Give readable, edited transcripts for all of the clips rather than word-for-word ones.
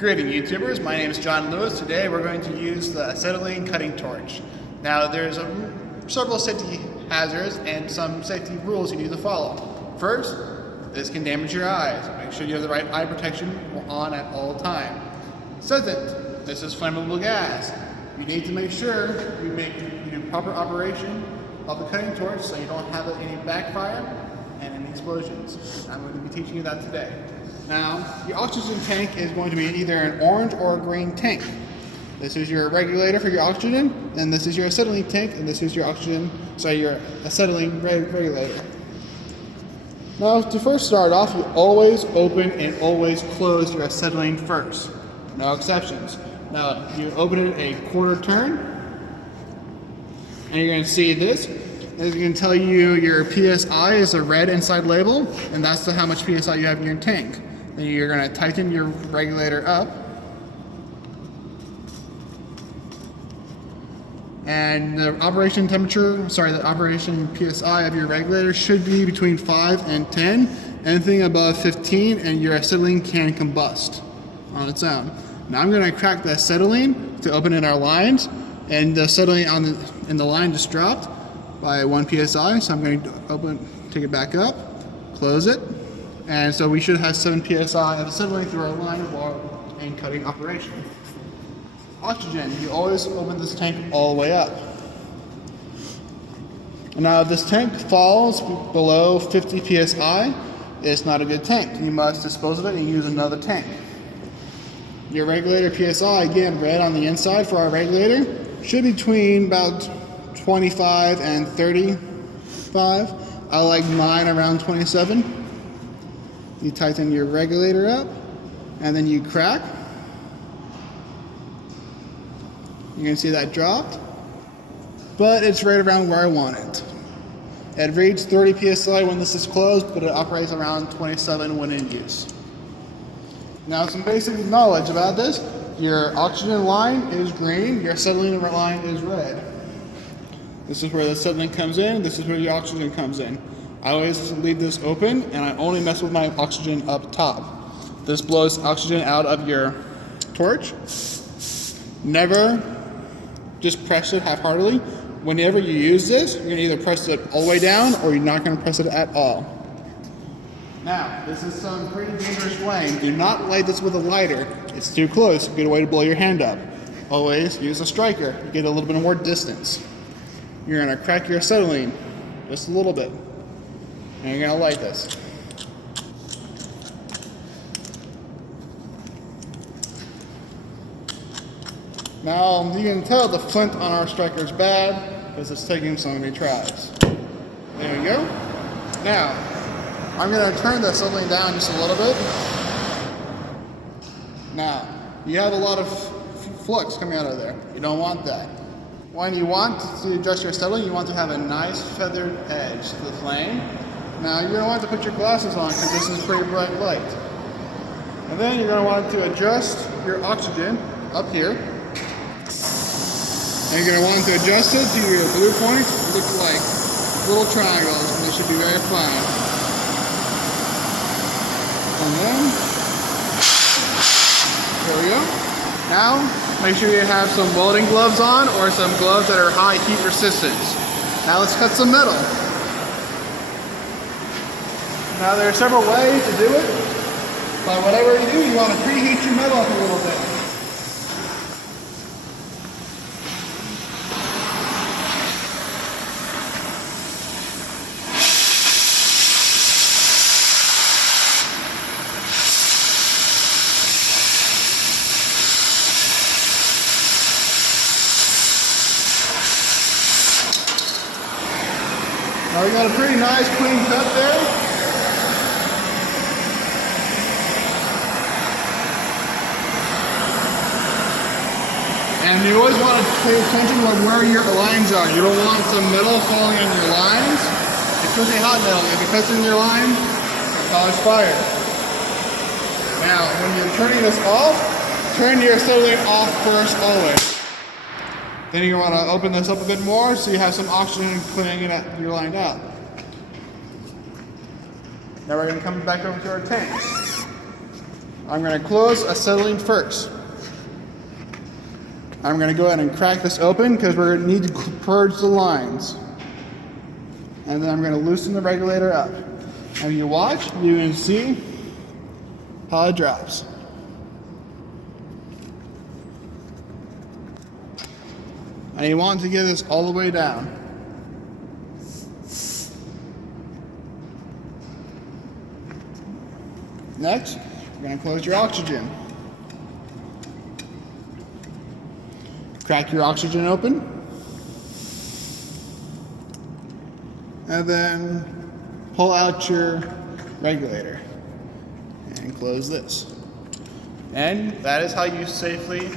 Greeting YouTubers, my name is John Lewis. Today we're going to use the acetylene cutting torch. Now there's several safety hazards and some safety rules you need to follow. First, this can damage your eyes. Make sure you have the right eye protection on at all times. Second, this is flammable gas. You need to make sure you do proper operation of the cutting torch so you don't have any backfire and any explosions. I'm going to be teaching you that today. Now, your oxygen tank is going to be either an orange or a green tank. This is your regulator for your oxygen, and this is your acetylene tank, and this is your your acetylene regulator. Now, to first start off, you always open and always close your acetylene first. No exceptions. Now, you open it a quarter turn, and you're going to see this. It's going to tell you your PSI is a red inside label, and that's how much PSI you have in your tank. Then you're going to tighten your regulator up. And the operation PSI of your regulator should be between 5 and 10. Anything above 15 and your acetylene can combust on its own. Now I'm going to crack the acetylene to open in our lines, and the acetylene in the line just dropped by 1 PSI, so I'm going to take it back up, close it, and so we should have 7 PSI of acetylene through our line while in cutting operation. Oxygen, you always open this tank all the way up. Now if this tank falls below 50 PSI, it's not a good tank. You must dispose of it and use another tank. Your regulator PSI, again red on the inside for our regulator, should be between about 25 and 35. I like mine around 27. You tighten your regulator up, and then you crack. You can see that dropped, but it's right around where I want it. It reads 30 PSI when this is closed, but it operates around 27 when in use. Now some basic knowledge about this. Your oxygen line is green, your acetylene line is red. This is where the acetylene comes in, this is where your oxygen comes in. I always leave this open, and I only mess with my oxygen up top. This blows oxygen out of your torch. Never just press it half-heartedly. Whenever you use this, you're going to either press it all the way down, or you're not going to press it at all. Now, this is some pretty dangerous flame. Do not light this with a lighter. It's too close. You get a way to blow your hand up. Always use a striker. You get a little bit more distance. You're going to crack your acetylene just a little bit. And you're going to light this. Now, you can tell the flint on our striker is bad because it's taking so many tries. There we go. Now, I'm going to turn the acetylene down just a little bit. Now, you have a lot of flux coming out of there. You don't want that. When you want to adjust your acetylene, you want to have a nice feathered edge to the flame. Now, you're going to want to put your glasses on because this is pretty bright light. And then you're going to want to adjust your oxygen up here. And you're going to want to adjust it to your blue points. Look like little triangles, and they should be very fine. And then, there we go. Now, make sure you have some welding gloves on or some gloves that are high heat resistance. Now let's cut some metal. Now there are several ways to do it, but whatever you do, you want to preheat your metal up a little bit. Now we got a pretty nice clean cut there. And you always want to pay attention to where your lines are. You don't want some metal falling on your lines, especially hot metal. If it cuts in your line, it causes fire. Now, when you're turning this off, turn your acetylene off first always. Then you want to open this up a bit more so you have some oxygen clearing it at your line out. Now we're going to come back over to our tanks. I'm going to close acetylene first. I'm going to go ahead and crack this open because we're going to need to purge the lines. And then I'm going to loosen the regulator up. And you watch, you can see how it drops. And you want to get this all the way down. Next, we're going to close your oxygen. Crack your oxygen open. And then pull out your regulator and close this. And that is how you safely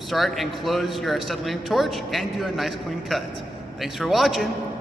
start and close your acetylene torch and do a nice clean cut. Thanks for watching.